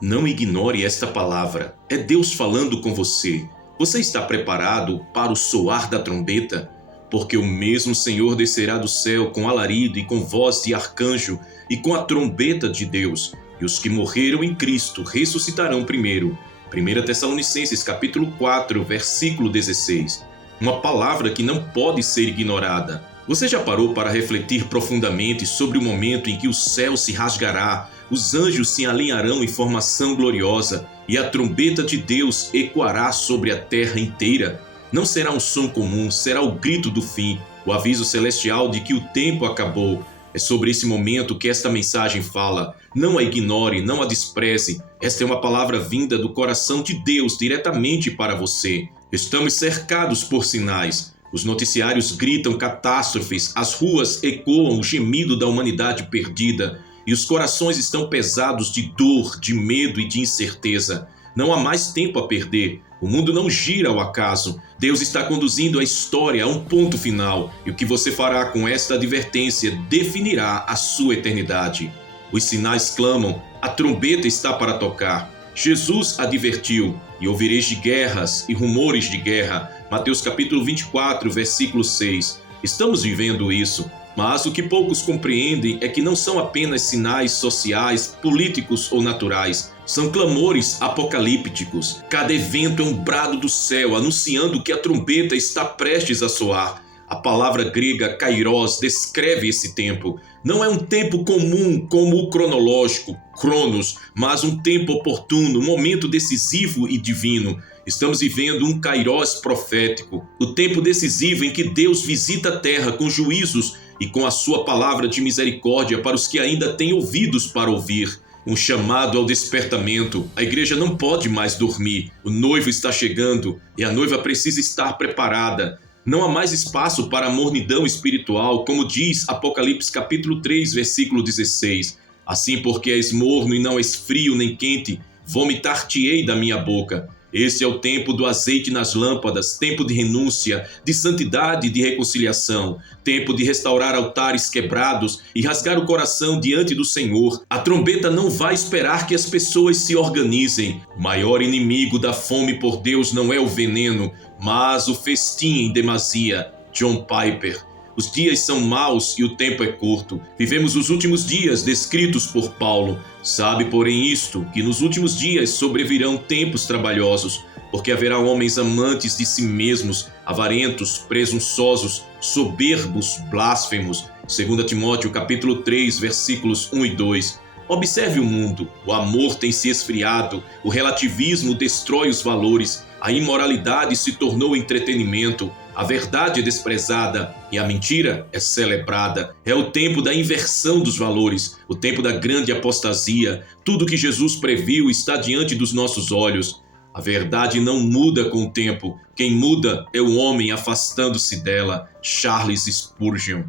Não ignore esta palavra. É Deus falando com você. Você está preparado para o soar da trombeta? Porque o mesmo Senhor descerá do céu com alarido e com voz de arcanjo e com a trombeta de Deus. E os que morreram em Cristo ressuscitarão primeiro. 1 Tessalonicenses capítulo 4, versículo 16. Uma palavra que não pode ser ignorada. Você já parou para refletir profundamente sobre o momento em que o céu se rasgará, os anjos se alinharão em formação gloriosa e a trombeta de Deus ecoará sobre a terra inteira? Não será um som comum, será o grito do fim, o aviso celestial de que o tempo acabou. É sobre esse momento que esta mensagem fala. Não a ignore, não a despreze. Esta é uma palavra vinda do coração de Deus diretamente para você. Estamos cercados por sinais. Os noticiários gritam catástrofes, as ruas ecoam o gemido da humanidade perdida e os corações estão pesados de dor, de medo e de incerteza. Não há mais tempo a perder. O mundo não gira ao acaso. Deus está conduzindo a história a um ponto final e o que você fará com esta advertência definirá a sua eternidade. Os sinais clamam, a trombeta está para tocar. Jesus advertiu, e ouvireis de guerras e rumores de guerra. Mateus capítulo 24, versículo 6. Estamos vivendo isso, mas o que poucos compreendem é que não são apenas sinais sociais, políticos ou naturais. São clamores apocalípticos. Cada evento é um brado do céu, anunciando que a trombeta está prestes a soar. A palavra grega kairos descreve esse tempo. Não é um tempo comum como o cronológico, cronos, mas um tempo oportuno, um momento decisivo e divino. Estamos vivendo um kairos profético, o tempo decisivo em que Deus visita a terra com juízos e com a sua palavra de misericórdia para os que ainda têm ouvidos para ouvir. Um chamado ao despertamento. A igreja não pode mais dormir. O noivo está chegando e a noiva precisa estar preparada. Não há mais espaço para a mornidão espiritual, como diz Apocalipse capítulo 3, versículo 16. Assim, porque és morno e não és frio nem quente, vomitar-te-ei da minha boca. Esse é o tempo do azeite nas lâmpadas, tempo de renúncia, de santidade e de reconciliação, tempo de restaurar altares quebrados e rasgar o coração diante do Senhor. A trombeta não vai esperar que as pessoas se organizem. O maior inimigo da fome por Deus não é o veneno, mas o festim em demasia. John Piper. Os dias são maus e o tempo é curto. Vivemos os últimos dias descritos por Paulo. Sabe, porém, isto, que nos últimos dias sobrevirão tempos trabalhosos, porque haverá homens amantes de si mesmos, avarentos, presunçosos, soberbos, blasfemos. 2 Timóteo capítulo 3, versículos 1 e 2. Observe o mundo. O amor tem se esfriado, o relativismo destrói os valores, a imoralidade se tornou entretenimento, a verdade é desprezada e a mentira é celebrada. É o tempo da inversão dos valores, o tempo da grande apostasia. Tudo que Jesus previu está diante dos nossos olhos. A verdade não muda com o tempo. Quem muda é o homem afastando-se dela. Charles Spurgeon.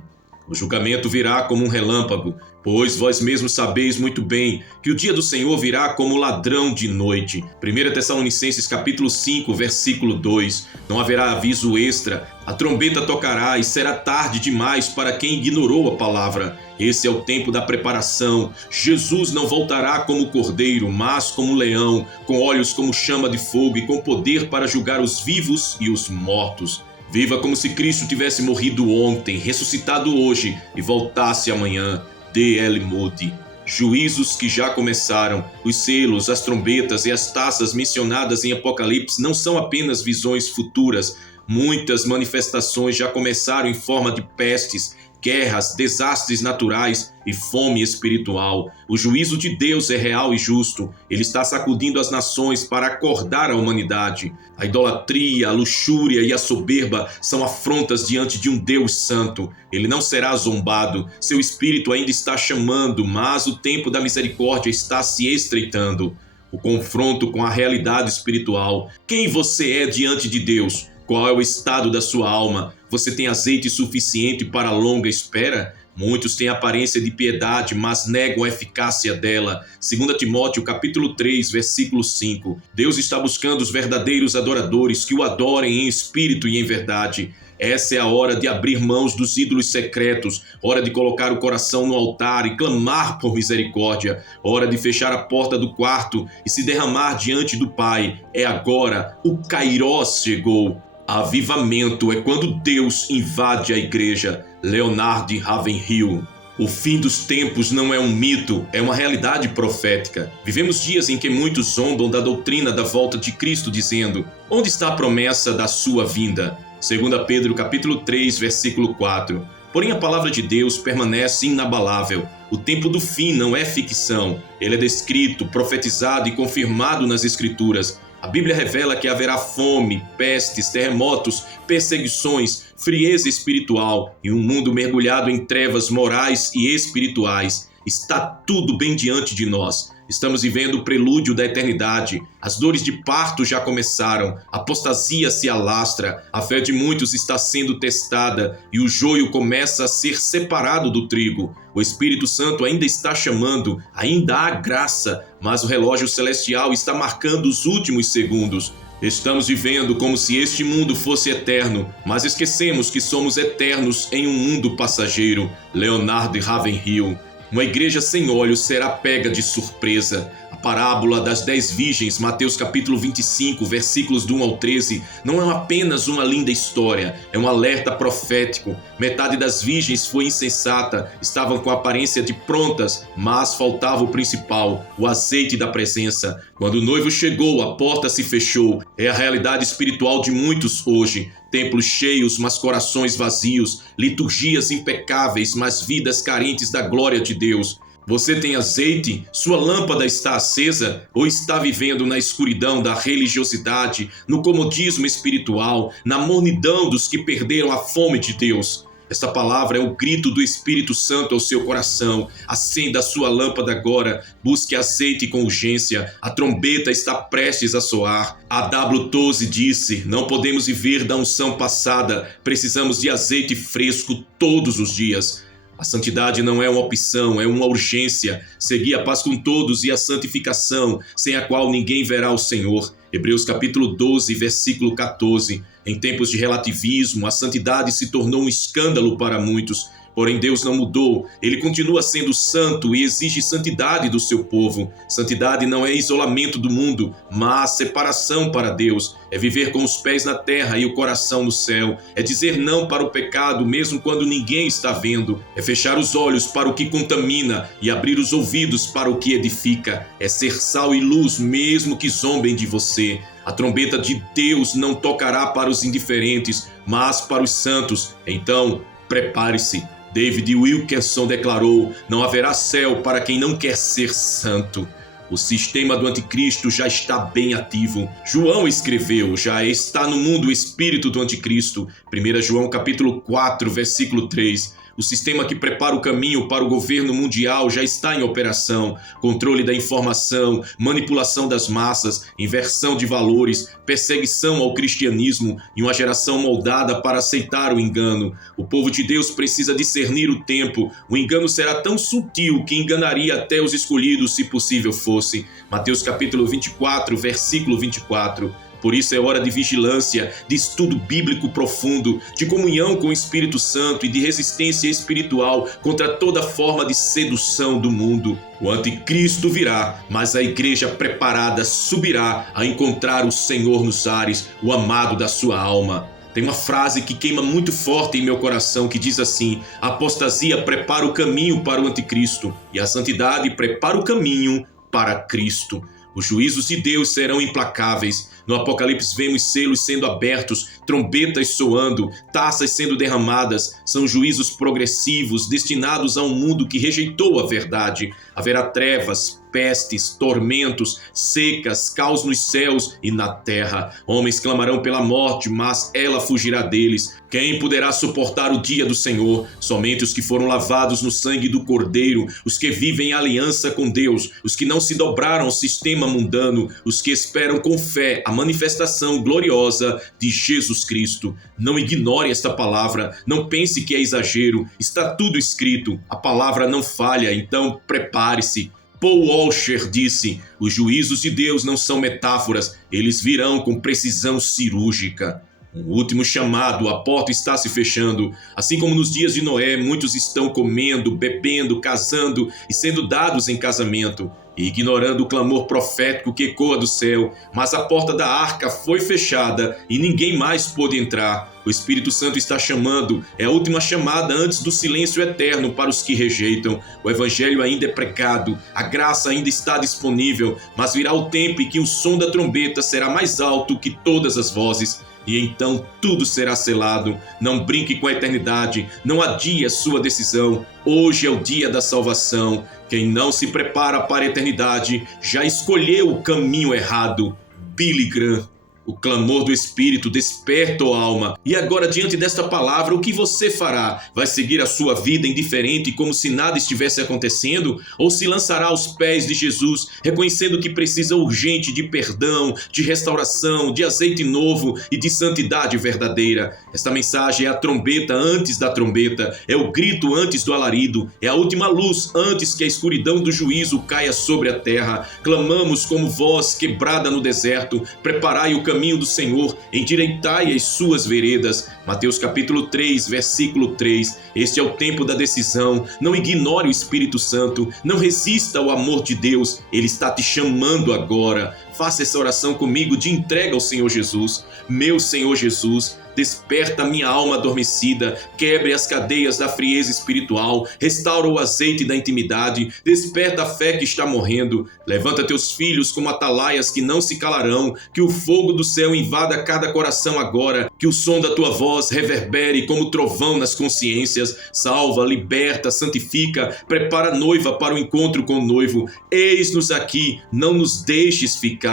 O julgamento virá como um relâmpago, pois vós mesmos sabeis muito bem que o dia do Senhor virá como ladrão de noite. 1 Tessalonicenses capítulo 5, versículo 2. Não haverá aviso extra, a trombeta tocará e será tarde demais para quem ignorou a palavra. Esse é o tempo da preparação. Jesus não voltará como cordeiro, mas como leão, com olhos como chama de fogo e com poder para julgar os vivos e os mortos. Viva como se Cristo tivesse morrido ontem, ressuscitado hoje e voltasse amanhã. D.L. Moody. Juízos que já começaram. Os selos, as trombetas e as taças mencionadas em Apocalipse não são apenas visões futuras. Muitas manifestações já começaram em forma de pestes, guerras, desastres naturais e fome espiritual. O juízo de Deus é real e justo. Ele está sacudindo as nações para acordar a humanidade. A idolatria, a luxúria e a soberba são afrontas diante de um Deus santo. Ele não será zombado. Seu espírito ainda está chamando, mas o tempo da misericórdia está se estreitando. O confronto com a realidade espiritual. Quem você é diante de Deus? Qual é o estado da sua alma? Você tem azeite suficiente para a longa espera? Muitos têm aparência de piedade, mas negam a eficácia dela. 2 Timóteo capítulo 3, versículo 5. Deus está buscando os verdadeiros adoradores que o adorem em espírito e em verdade. Essa é a hora de abrir mãos dos ídolos secretos, hora de colocar o coração no altar e clamar por misericórdia, hora de fechar a porta do quarto e se derramar diante do Pai. É agora, o Kairós chegou. Avivamento é quando Deus invade a igreja. Leonard Ravenhill. O fim dos tempos não é um mito, é uma realidade profética. Vivemos dias em que muitos zombam da doutrina da volta de Cristo, dizendo: onde está a promessa da sua vinda? 2 Pedro capítulo 3, versículo 4. Porém, a palavra de Deus permanece inabalável. O tempo do fim não é ficção. Ele é descrito, profetizado e confirmado nas Escrituras. A Bíblia revela que haverá fome, pestes, terremotos, perseguições, frieza espiritual e um mundo mergulhado em trevas morais e espirituais. Está tudo bem diante de nós. Estamos vivendo o prelúdio da eternidade. As dores de parto já começaram, a apostasia se alastra, a fé de muitos está sendo testada e o joio começa a ser separado do trigo. O Espírito Santo ainda está chamando, ainda há graça, mas o relógio celestial está marcando os últimos segundos. Estamos vivendo como se este mundo fosse eterno, mas esquecemos que somos eternos em um mundo passageiro. Leonard Ravenhill. Uma igreja sem olhos será pega de surpresa. A parábola das 10 virgens, Mateus capítulo 25, versículos do 1 ao 13, não é apenas uma linda história, é um alerta profético. Metade das virgens foi insensata, estavam com a aparência de prontas, mas faltava o principal, o azeite da presença. Quando o noivo chegou, a porta se fechou. É a realidade espiritual de muitos hoje. Templos cheios, mas corações vazios. Liturgias impecáveis, mas vidas carentes da glória de Deus. Você tem azeite? Sua lâmpada está acesa? Ou está vivendo na escuridão da religiosidade, no comodismo espiritual, na mornidão dos que perderam a fome de Deus? Esta palavra é o grito do Espírito Santo ao seu coração. Acenda a sua lâmpada agora. Busque azeite com urgência. A trombeta está prestes a soar. A W. Toze disse: não podemos viver da unção passada. Precisamos de azeite fresco todos os dias. A santidade não é uma opção, é uma urgência. Segui a paz com todos e a santificação, sem a qual ninguém verá o Senhor. Hebreus capítulo 12, versículo 14. Em tempos de relativismo, a santidade se tornou um escândalo para muitos. Porém, Deus não mudou. Ele continua sendo santo e exige santidade do seu povo. Santidade não é isolamento do mundo, mas separação para Deus. É viver com os pés na terra e o coração no céu. É dizer não para o pecado, mesmo quando ninguém está vendo. É fechar os olhos para o que contamina e abrir os ouvidos para o que edifica. É ser sal e luz, mesmo que zombem de você. A trombeta de Deus não tocará para os indiferentes, mas para os santos. Então, prepare-se. David Wilkerson declarou: não haverá céu para quem não quer ser santo. O sistema do anticristo já está bem ativo. João escreveu: já está no mundo o espírito do anticristo. 1 João capítulo 4, versículo 3. O sistema que prepara o caminho para o governo mundial já está em operação. Controle da informação, manipulação das massas, inversão de valores, perseguição ao cristianismo e uma geração moldada para aceitar o engano. O povo de Deus precisa discernir o tempo. O engano será tão sutil que enganaria até os escolhidos, se possível fosse. Mateus capítulo 24, versículo 24. Por isso é hora de vigilância, de estudo bíblico profundo, de comunhão com o Espírito Santo e de resistência espiritual contra toda forma de sedução do mundo. O anticristo virá, mas a igreja preparada subirá a encontrar o Senhor nos ares, o amado da sua alma. Tem uma frase que queima muito forte em meu coração que diz assim: a apostasia prepara o caminho para o anticristo e a santidade prepara o caminho para Cristo. Os juízos de Deus serão implacáveis. No Apocalipse vemos selos sendo abertos, trombetas soando, taças sendo derramadas. São juízos progressivos destinados a um mundo que rejeitou a verdade. Haverá trevas, pestes, tormentos, secas, caos nos céus e na terra. Homens clamarão pela morte, mas ela fugirá deles. Quem poderá suportar o dia do Senhor? Somente os que foram lavados no sangue do Cordeiro, os que vivem em aliança com Deus, os que não se dobraram ao sistema mundano, os que esperam com fé a manifestação gloriosa de Jesus Cristo. Não ignore esta palavra, não pense que é exagero, está tudo escrito, a palavra não falha, então prepare-se. Paul Washer disse: os juízos de Deus não são metáforas, eles virão com precisão cirúrgica. Um último chamado, a porta está se fechando. Assim como nos dias de Noé, muitos estão comendo, bebendo, casando e sendo dados em casamento, e ignorando o clamor profético que ecoa do céu. Mas a porta da arca foi fechada e ninguém mais pôde entrar. O Espírito Santo está chamando, é a última chamada antes do silêncio eterno para os que rejeitam. O Evangelho ainda é pregado, a graça ainda está disponível, mas virá o tempo em que o som da trombeta será mais alto que todas as vozes. E então tudo será selado. Não brinque com a eternidade, não adie a sua decisão. Hoje é o dia da salvação. Quem não se prepara para a eternidade já escolheu o caminho errado. Billy Graham. O clamor do Espírito desperta, ó alma. E agora, diante desta palavra, o que você fará? Vai seguir a sua vida indiferente, como se nada estivesse acontecendo? Ou se lançará aos pés de Jesus, reconhecendo que precisa urgente de perdão, de restauração, de azeite novo e de santidade verdadeira? Esta mensagem é a trombeta antes da trombeta, é o grito antes do alarido, é a última luz antes que a escuridão do juízo caia sobre a terra. Clamamos como voz quebrada no deserto: preparai o caminho do Senhor, endireitai as suas veredas. Mateus capítulo 3, versículo 3. Este é o tempo da decisão. Não ignore o Espírito Santo, não resista ao amor de Deus. Ele está te chamando agora. Faça essa oração comigo de entrega ao Senhor Jesus. Meu Senhor Jesus, desperta minha alma adormecida, quebre as cadeias da frieza espiritual, restaura o azeite da intimidade, desperta a fé que está morrendo, levanta teus filhos como atalaias que não se calarão, que o fogo do céu invada cada coração agora, que o som da tua voz reverbere como trovão nas consciências, salva, liberta, santifica, prepara a noiva para o encontro com o noivo. Eis-nos aqui, não nos deixes ficar.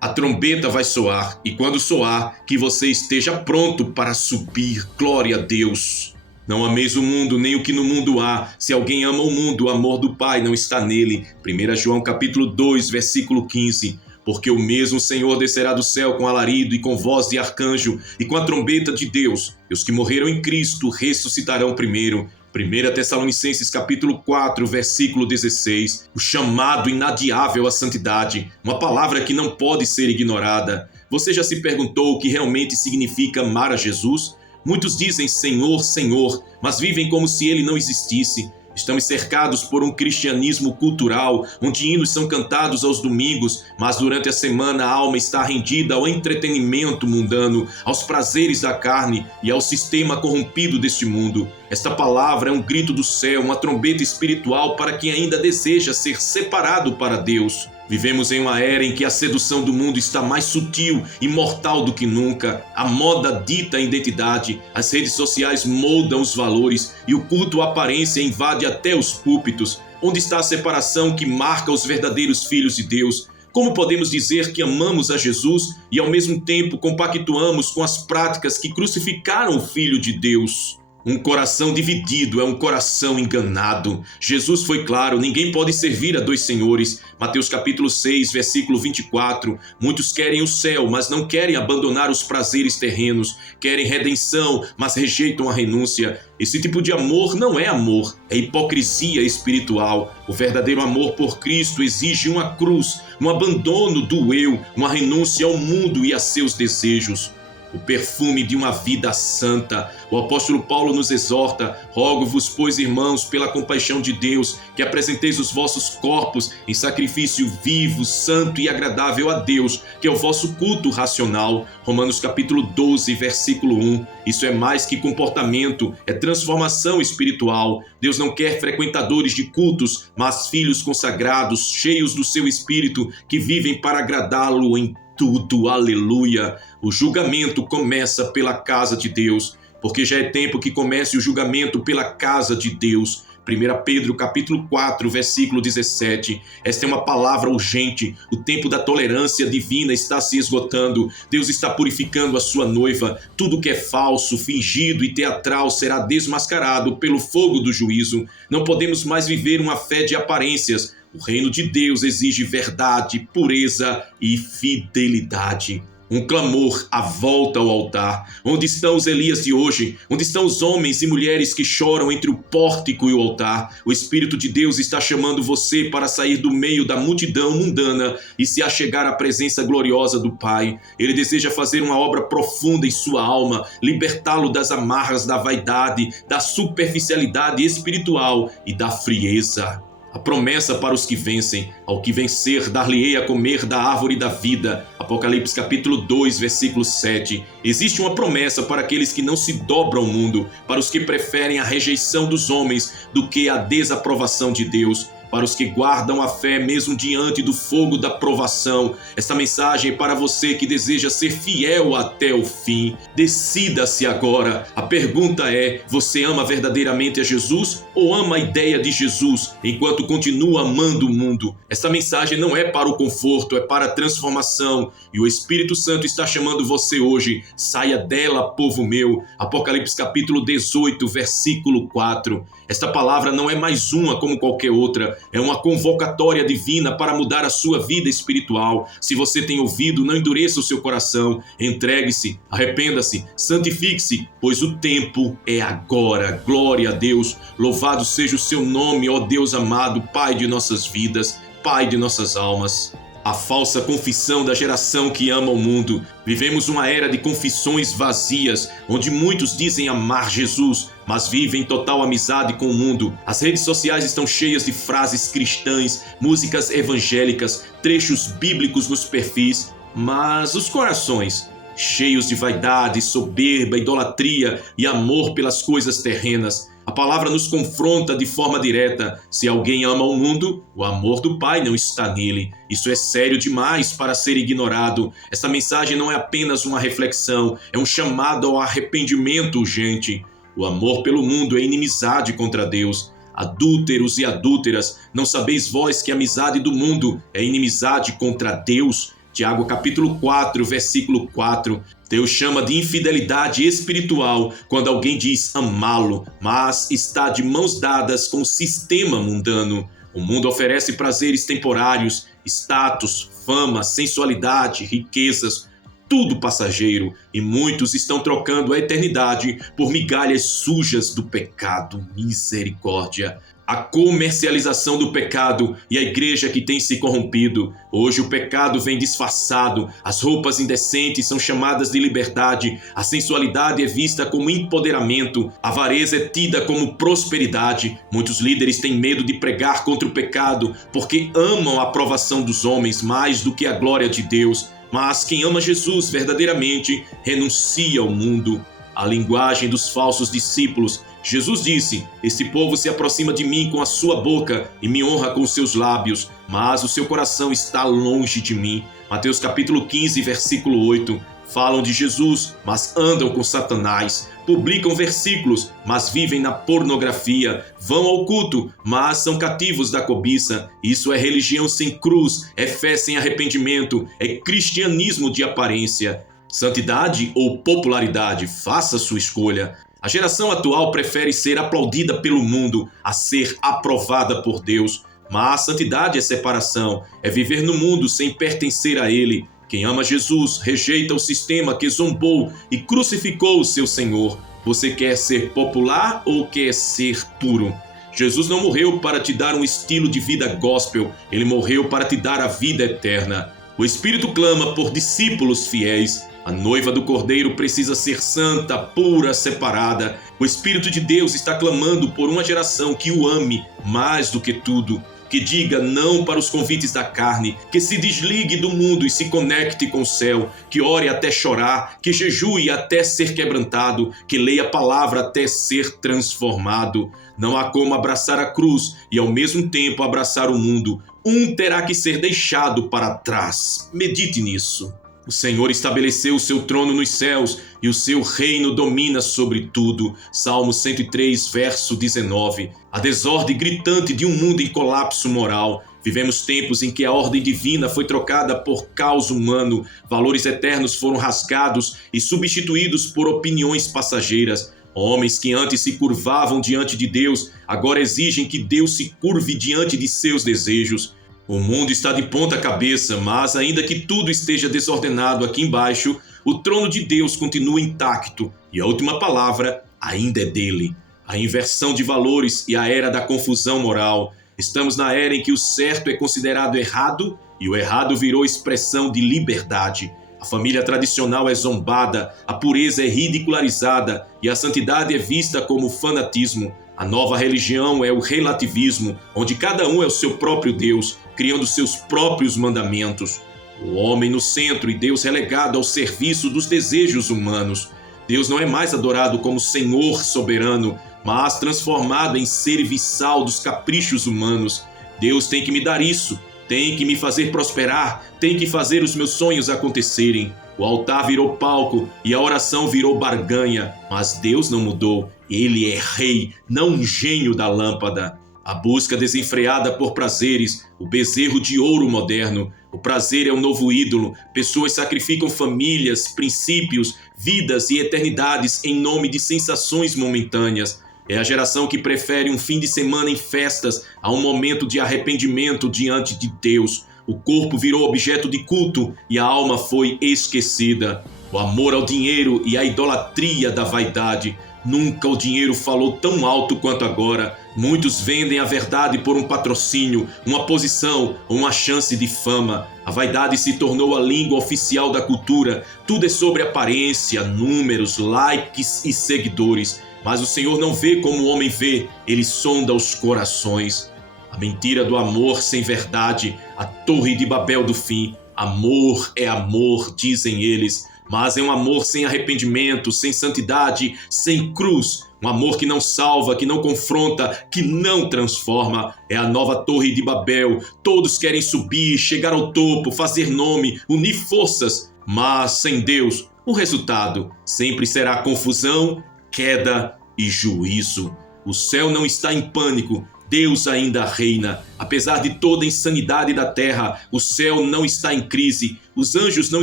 A trombeta vai soar, e quando soar, que você esteja pronto para subir. Glória a Deus. Não ameis o mundo, nem o que no mundo há. Se alguém ama o mundo, o amor do Pai não está nele. 1 João capítulo 2, versículo 15. Porque o mesmo Senhor descerá do céu com alarido e com voz de arcanjo e com a trombeta de Deus, e os que morreram em Cristo ressuscitarão primeiro. 1 Tessalonicenses capítulo 4, versículo 16. O chamado inadiável à santidade, uma palavra que não pode ser ignorada. Você já se perguntou o que realmente significa amar a Jesus? Muitos dizem Senhor, Senhor, mas vivem como se ele não existisse. Estamos cercados por um cristianismo cultural, onde hinos são cantados aos domingos, mas durante a semana a alma está rendida ao entretenimento mundano, aos prazeres da carne e ao sistema corrompido deste mundo. Esta palavra é um grito do céu, uma trombeta espiritual para quem ainda deseja ser separado para Deus. Vivemos em uma era em que a sedução do mundo está mais sutil e mortal do que nunca. A moda dita a identidade, as redes sociais moldam os valores e o culto à aparência invade até os púlpitos. Onde está a separação que marca os verdadeiros filhos de Deus? Como podemos dizer que amamos a Jesus e ao mesmo tempo compactuamos com as práticas que crucificaram o Filho de Deus? Um coração dividido é um coração enganado. Jesus foi claro, ninguém pode servir a dois senhores. Mateus capítulo 6, versículo 24. Muitos querem o céu, mas não querem abandonar os prazeres terrenos. Querem redenção, mas rejeitam a renúncia. Esse tipo de amor não é amor, é hipocrisia espiritual. O verdadeiro amor por Cristo exige uma cruz, um abandono do eu, uma renúncia ao mundo e a seus desejos. O perfume de uma vida santa. O apóstolo Paulo nos exorta: rogo-vos, pois, irmãos, pela compaixão de Deus, que apresenteis os vossos corpos em sacrifício vivo, santo e agradável a Deus, que é o vosso culto racional. Romanos capítulo 12, versículo 1. Isso é mais que comportamento, é transformação espiritual. Deus não quer frequentadores de cultos, mas filhos consagrados, cheios do seu espírito, que vivem para agradá-lo em tudo. Aleluia! O julgamento começa pela casa de Deus, porque já é tempo que comece o julgamento pela casa de Deus. 1 Pedro capítulo 4, versículo 17. Esta é uma palavra urgente. O tempo da tolerância divina está se esgotando. Deus está purificando a sua noiva. Tudo que é falso, fingido e teatral será desmascarado pelo fogo do juízo. Não podemos mais viver uma fé de aparências. O reino de Deus exige verdade, pureza e fidelidade. um clamor à volta ao altar. Onde estão os Elias de hoje? Onde estão os homens e mulheres que choram entre o pórtico e o altar? O Espírito de Deus está chamando você para sair do meio da multidão mundana e se achegar à presença gloriosa do Pai. Ele deseja fazer uma obra profunda em sua alma, libertá-lo das amarras da vaidade, da superficialidade espiritual e da frieza. A promessa para os que vencem: ao que vencer, dar-lhe-ei a comer da árvore da vida. Apocalipse capítulo 2, versículo 7. Existe uma promessa para aqueles que não se dobram ao mundo, para os que preferem a rejeição dos homens do que a desaprovação de Deus, para os que guardam a fé mesmo diante do fogo da provação. Esta mensagem é para você que deseja ser fiel até o fim. Decida-se agora. A pergunta é: você ama verdadeiramente a Jesus ou ama a ideia de Jesus enquanto continua amando o mundo? Esta mensagem não é para o conforto, é para a transformação. E o Espírito Santo está chamando você hoje. Saia dela, povo meu. Apocalipse capítulo 18, versículo 4. Esta palavra não é mais uma como qualquer outra. É uma convocatória divina para mudar a sua vida espiritual. Se você tem ouvido, não endureça o seu coração. Entregue-se, arrependa-se, santifique-se, pois o tempo é agora. Glória a Deus. Louvado seja o seu nome, ó Deus amado, Pai de nossas vidas, Pai de nossas almas. A falsa confissão da geração que ama o mundo. Vivemos uma era de confissões vazias, onde muitos dizem amar Jesus, mas vivem em total amizade com o mundo. As redes sociais estão cheias de frases cristãs, músicas evangélicas, trechos bíblicos nos perfis, mas os corações, cheios de vaidade, soberba, idolatria e amor pelas coisas terrenas. A palavra nos confronta de forma direta. Se alguém ama o mundo, o amor do Pai não está nele. Isso é sério demais para ser ignorado. Essa mensagem não é apenas uma reflexão, é um chamado ao arrependimento urgente. O amor pelo mundo é inimizade contra Deus. Adúlteros e adúlteras, não sabeis vós que a amizade do mundo é inimizade contra Deus? Tiago capítulo 4, versículo 4. Deus chama de infidelidade espiritual quando alguém diz amá-lo, mas está de mãos dadas com o sistema mundano. O mundo oferece prazeres temporários, status, fama, sensualidade, riquezas, tudo passageiro, e muitos estão trocando a eternidade por migalhas sujas do pecado. Misericórdia! A comercialização do pecado e a igreja que tem se corrompido. Hoje o pecado vem disfarçado, as roupas indecentes são chamadas de liberdade, a sensualidade é vista como empoderamento, a avareza é tida como prosperidade. Muitos líderes têm medo de pregar contra o pecado porque amam a aprovação dos homens mais do que a glória de Deus. Mas quem ama Jesus verdadeiramente renuncia ao mundo. A linguagem dos falsos discípulos. Jesus disse: "Este povo se aproxima de mim com a sua boca e me honra com os seus lábios, mas o seu coração está longe de mim." Mateus capítulo 15, versículo 8. Falam de Jesus, mas andam com Satanás. Publicam versículos, mas vivem na pornografia. Vão ao culto, mas são cativos da cobiça. Isso é religião sem cruz, é fé sem arrependimento, é cristianismo de aparência. Santidade ou popularidade? Faça sua escolha. A geração atual prefere ser aplaudida pelo mundo a ser aprovada por Deus. Mas a santidade é separação, é viver no mundo sem pertencer a ele. Quem ama Jesus rejeita o sistema que zombou e crucificou o seu Senhor. Você quer ser popular ou quer ser puro? Jesus não morreu para te dar um estilo de vida gospel, ele morreu para te dar a vida eterna. O Espírito clama por discípulos fiéis. A noiva do Cordeiro precisa ser santa, pura, separada. O Espírito de Deus está clamando por uma geração que o ame mais do que tudo, que diga não para os convites da carne, que se desligue do mundo e se conecte com o céu, que ore até chorar, que jejue até ser quebrantado, que leia a palavra até ser transformado. Não há como abraçar a cruz e ao mesmo tempo abraçar o mundo. Um terá que ser deixado para trás. Medite nisso. O Senhor estabeleceu o seu trono nos céus e o seu reino domina sobre tudo. Salmo 103, verso 19. A desordem gritante de um mundo em colapso moral. Vivemos tempos em que a ordem divina foi trocada por caos humano, valores eternos foram rasgados e substituídos por opiniões passageiras. Homens que antes se curvavam diante de Deus, agora exigem que Deus se curve diante de seus desejos. O mundo está de ponta cabeça, mas ainda que tudo esteja desordenado aqui embaixo, o trono de Deus continua intacto e a última palavra ainda é dele. A inversão de valores e a era da confusão moral. Estamos na era em que o certo é considerado errado e o errado virou expressão de liberdade. A família tradicional é zombada, a pureza é ridicularizada e a santidade é vista como fanatismo. A nova religião é o relativismo, onde cada um é o seu próprio Deus, criando seus próprios mandamentos. O homem no centro e Deus relegado ao serviço dos desejos humanos. Deus não é mais adorado como Senhor soberano, mas transformado em serviçal dos caprichos humanos. Deus tem que me dar isso, tem que me fazer prosperar, tem que fazer os meus sonhos acontecerem. O altar virou palco e a oração virou barganha, mas Deus não mudou. Ele é rei, não um gênio da lâmpada. A busca desenfreada por prazeres, o bezerro de ouro moderno. O prazer é um novo ídolo. Pessoas sacrificam famílias, princípios, vidas e eternidades em nome de sensações momentâneas. É a geração que prefere um fim de semana em festas a um momento de arrependimento diante de Deus. O corpo virou objeto de culto e a alma foi esquecida. O amor ao dinheiro e a idolatria da vaidade. Nunca o dinheiro falou tão alto quanto agora. Muitos vendem a verdade por um patrocínio, uma posição ou uma chance de fama. A vaidade se tornou a língua oficial da cultura. Tudo é sobre aparência, números, likes e seguidores. Mas o Senhor não vê como o homem vê, ele sonda os corações. A mentira do amor sem verdade, a torre de Babel do fim. Amor é amor, dizem eles, mas é um amor sem arrependimento, sem santidade, sem cruz. Um amor que não salva, que não confronta, que não transforma. É a nova torre de Babel. Todos querem subir, chegar ao topo, fazer nome, unir forças. Mas sem Deus, o resultado sempre será confusão, queda e juízo. O céu não está em pânico. Deus ainda reina. Apesar de toda a insanidade da terra, o céu não está em crise. Os anjos não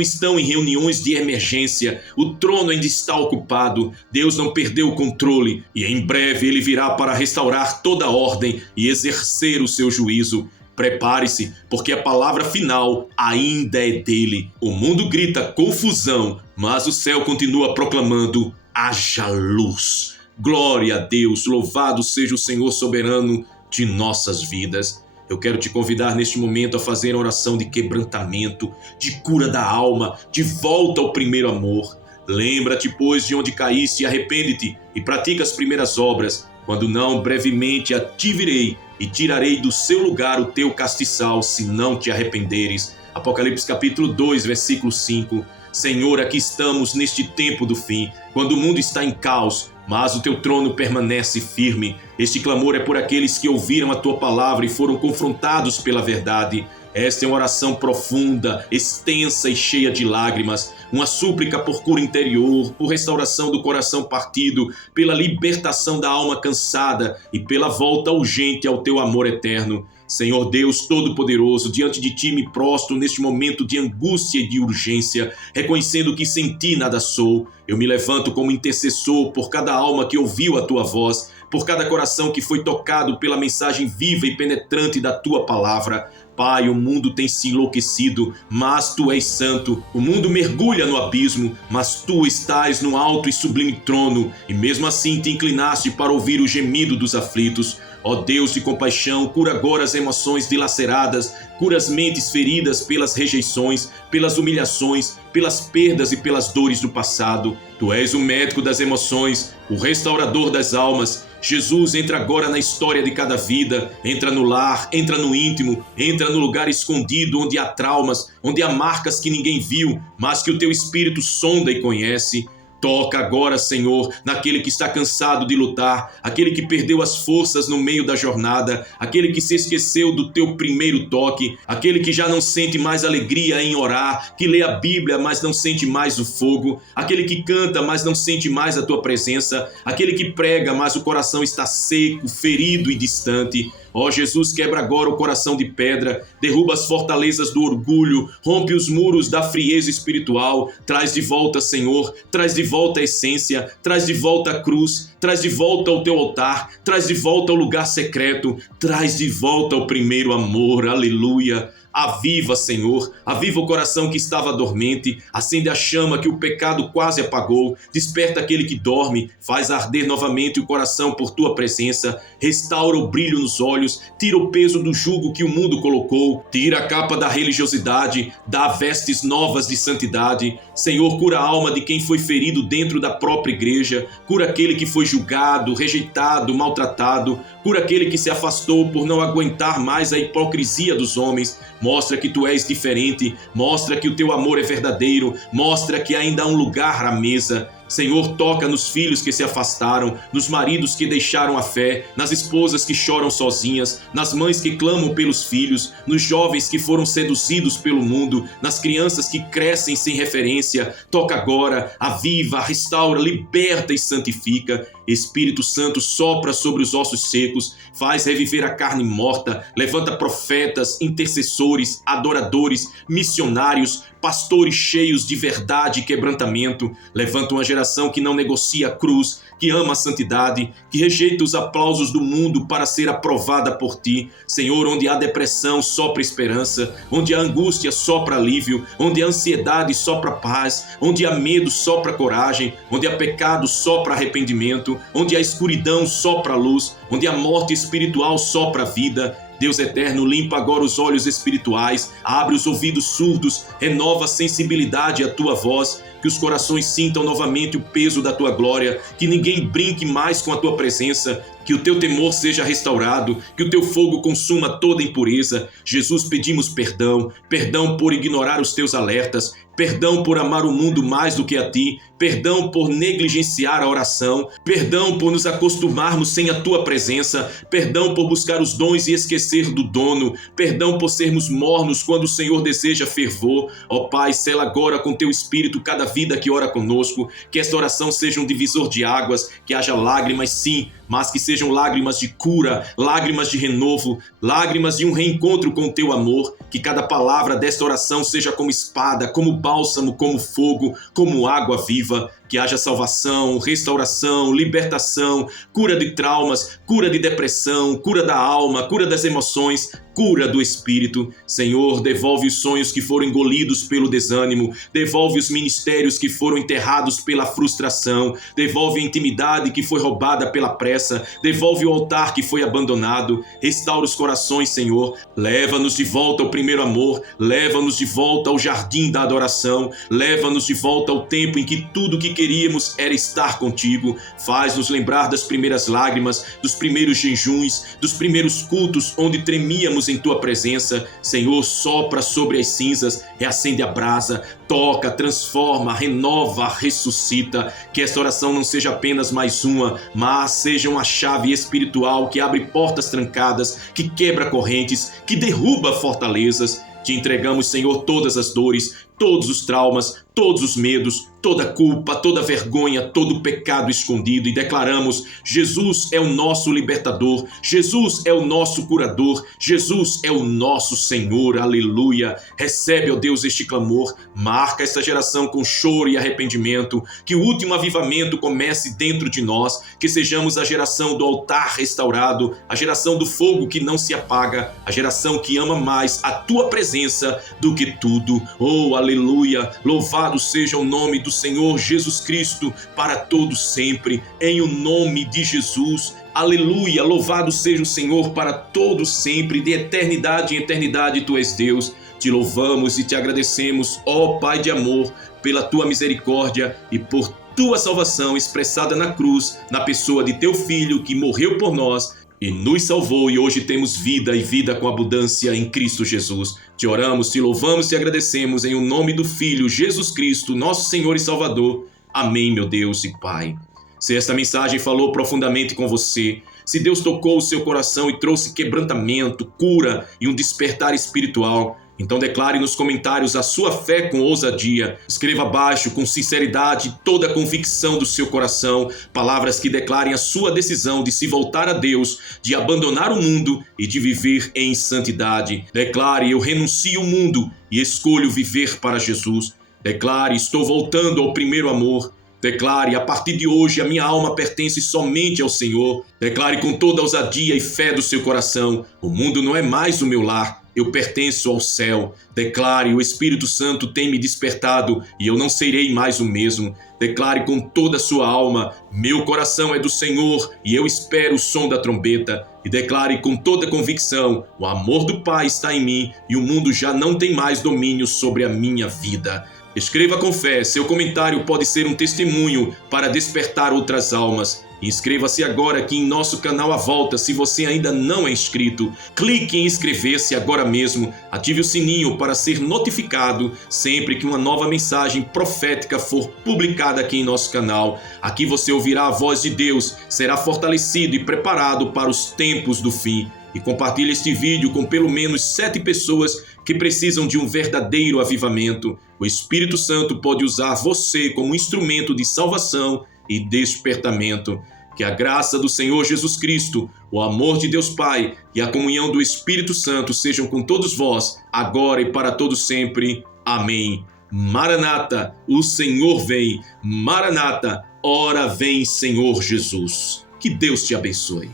estão em reuniões de emergência. O trono ainda está ocupado. Deus não perdeu o controle. E em breve ele virá para restaurar toda a ordem e exercer o seu juízo. Prepare-se, porque a palavra final ainda é dele. O mundo grita confusão, mas o céu continua proclamando: haja luz. Glória a Deus, louvado seja o Senhor soberano de nossas vidas. Eu quero te convidar neste momento a fazer uma oração de quebrantamento, de cura da alma, de volta ao primeiro amor. Lembra-te, pois, de onde caíste e arrepende-te e pratica as primeiras obras. Quando não, brevemente a te virei e tirarei do seu lugar o teu castiçal, se não te arrependeres. Apocalipse capítulo 2, versículo 5. Senhor, aqui estamos neste tempo do fim, quando o mundo está em caos, mas o teu trono permanece firme. Este clamor é por aqueles que ouviram a tua palavra e foram confrontados pela verdade. Esta é uma oração profunda, extensa e cheia de lágrimas, uma súplica por cura interior, por restauração do coração partido, pela libertação da alma cansada e pela volta urgente ao teu amor eterno. Senhor Deus Todo-Poderoso, diante de ti me prostro neste momento de angústia e de urgência, reconhecendo que sem ti nada sou. Eu me levanto como intercessor por cada alma que ouviu a tua voz, por cada coração que foi tocado pela mensagem viva e penetrante da tua palavra. Pai, o mundo tem se enlouquecido, mas tu és santo. O mundo mergulha no abismo, mas tu estás no alto e sublime trono, e mesmo assim te inclinaste para ouvir o gemido dos aflitos. Ó Deus de compaixão, cura agora as emoções dilaceradas, cura as mentes feridas pelas rejeições, pelas humilhações, pelas perdas e pelas dores do passado. Tu és o médico das emoções, o restaurador das almas. Jesus, entra agora na história de cada vida, entra no lar, entra no íntimo, entra no lugar escondido onde há traumas, onde há marcas que ninguém viu, mas que o teu Espírito sonda e conhece. Toca agora, Senhor, naquele que está cansado de lutar, aquele que perdeu as forças no meio da jornada, aquele que se esqueceu do teu primeiro toque, aquele que já não sente mais alegria em orar, que lê a Bíblia, mas não sente mais o fogo, aquele que canta, mas não sente mais a tua presença, aquele que prega, mas o coração está seco, ferido e distante. Ó Jesus, quebra agora o coração de pedra, derruba as fortalezas do orgulho, rompe os muros da frieza espiritual, traz de volta, Senhor, traz de volta a essência, traz de volta a cruz, traz de volta o teu altar, traz de volta o lugar secreto, traz de volta o primeiro amor, aleluia. Aviva, Senhor, aviva o coração que estava dormente, acende a chama que o pecado quase apagou, desperta aquele que dorme, faz arder novamente o coração por tua presença, restaura o brilho nos olhos, tira o peso do jugo que o mundo colocou, tira a capa da religiosidade, dá vestes novas de santidade. Senhor, cura a alma de quem foi ferido dentro da própria igreja, cura aquele que foi julgado, rejeitado, maltratado, cura aquele que se afastou por não aguentar mais a hipocrisia dos homens. Mostra que tu és diferente, mostra que o teu amor é verdadeiro, mostra que ainda há um lugar à mesa. Senhor, toca nos filhos que se afastaram, nos maridos que deixaram a fé, nas esposas que choram sozinhas, nas mães que clamam pelos filhos, nos jovens que foram seduzidos pelo mundo, nas crianças que crescem sem referência. Toca agora, aviva, restaura, liberta e santifica. Espírito Santo, sopra sobre os ossos secos, faz reviver a carne morta, levanta profetas, intercessores, adoradores, missionários, pastores cheios de verdade e quebrantamento. Levanta uma geração que não negocia a cruz, que ama a santidade, que rejeita os aplausos do mundo para ser aprovada por ti. Senhor, onde há depressão, sopra esperança, onde há angústia, sopra alívio, onde há ansiedade, sopra paz, onde há medo, sopra coragem, onde há pecado, sopra arrependimento, onde há escuridão, sopra luz, onde há morte espiritual, sopra vida. Deus eterno, limpa agora os olhos espirituais, abre os ouvidos surdos, renova a sensibilidade à tua voz, que os corações sintam novamente o peso da tua glória, que ninguém brinque mais com a tua presença, que o teu temor seja restaurado, que o teu fogo consuma toda impureza. Jesus, pedimos perdão, perdão por ignorar os teus alertas, perdão por amar o mundo mais do que a ti, perdão por negligenciar a oração, perdão por nos acostumarmos sem a tua presença, perdão por buscar os dons e esquecer do dono, perdão por sermos mornos quando o Senhor deseja fervor. Ó Pai, sela agora com teu Espírito cada vida que ora conosco, que esta oração seja um divisor de águas, que haja lágrimas sim, mas que sejam lágrimas de cura, lágrimas de renovo, lágrimas de um reencontro com o teu amor, que cada palavra desta oração seja como espada, como bálsamo, como fogo, como água viva, que haja salvação, restauração, libertação, cura de traumas, cura de depressão, cura da alma, cura das emoções, cura do espírito. Senhor, devolve os sonhos que foram engolidos pelo desânimo, devolve os ministérios que foram enterrados pela frustração, devolve a intimidade que foi roubada pela pressa, devolve o altar que foi abandonado, restaura os corações, Senhor, leva-nos de volta ao primeiro amor, leva-nos de volta ao jardim da adoração, leva-nos de volta ao tempo em que tudo que queríamos era estar contigo. Faz-nos lembrar das primeiras lágrimas, dos primeiros jejuns, dos primeiros cultos onde tremíamos em tua presença. Senhor, sopra sobre as cinzas, reacende a brasa, toca, transforma, renova, ressuscita. Que esta oração não seja apenas mais uma, mas seja uma chave espiritual que abre portas trancadas, que quebra correntes, que derruba fortalezas. Te entregamos, Senhor, todas as dores, todos os traumas, todos os medos, toda culpa, toda vergonha, todo pecado escondido, e declaramos: Jesus é o nosso libertador, Jesus é o nosso curador, Jesus é o nosso Senhor, aleluia. Recebe, ó Deus, este clamor, marca esta geração com choro e arrependimento, que o último avivamento comece dentro de nós, que sejamos a geração do altar restaurado, a geração do fogo que não se apaga, a geração que ama mais a tua presença do que tudo. Oh, aleluia, louvado seja o nome do Senhor Jesus Cristo para todos sempre, em o nome de Jesus. Aleluia, louvado seja o Senhor para todos sempre, de eternidade em eternidade tu és Deus. Te louvamos e te agradecemos, ó Pai de amor, pela tua misericórdia e por tua salvação expressada na cruz, na pessoa de teu Filho que morreu por nós e nos salvou, e hoje temos vida e vida com abundância em Cristo Jesus. Te oramos, te louvamos e te agradecemos em o nome do Filho Jesus Cristo, nosso Senhor e Salvador. Amém, meu Deus e Pai. Se esta mensagem falou profundamente com você, se Deus tocou o seu coração e trouxe quebrantamento, cura e um despertar espiritual, então declare nos comentários a sua fé com ousadia. Escreva abaixo com sinceridade toda a convicção do seu coração, palavras que declarem a sua decisão de se voltar a Deus, de abandonar o mundo e de viver em santidade. Declare: eu renuncio o mundo e escolho viver para Jesus. Declare: estou voltando ao primeiro amor. Declare: a partir de hoje a minha alma pertence somente ao Senhor. Declare com toda a ousadia e fé do seu coração: o mundo não é mais o meu lar, eu pertenço ao céu. Declare: o Espírito Santo tem me despertado e eu não serei mais o mesmo. Declare com toda a sua alma: meu coração é do Senhor e eu espero o som da trombeta. E declare com toda convicção: o amor do Pai está em mim e o mundo já não tem mais domínio sobre a minha vida. Escreva com fé, seu comentário pode ser um testemunho para despertar outras almas. Inscreva-se agora aqui em nosso canal À Volta se você ainda não é inscrito. Clique em inscrever-se agora mesmo, ative o sininho para ser notificado sempre que uma nova mensagem profética for publicada aqui em nosso canal. Aqui você ouvirá a voz de Deus, será fortalecido e preparado para os tempos do fim. E compartilhe este vídeo com pelo menos 7 pessoas que precisam de um verdadeiro avivamento. O Espírito Santo pode usar você como instrumento de salvação e despertamento. Que a graça do Senhor Jesus Cristo, o amor de Deus Pai e a comunhão do Espírito Santo sejam com todos vós, agora e para todos sempre. Amém. Maranata, o Senhor vem. Maranata, ora vem, Senhor Jesus. Que Deus te abençoe.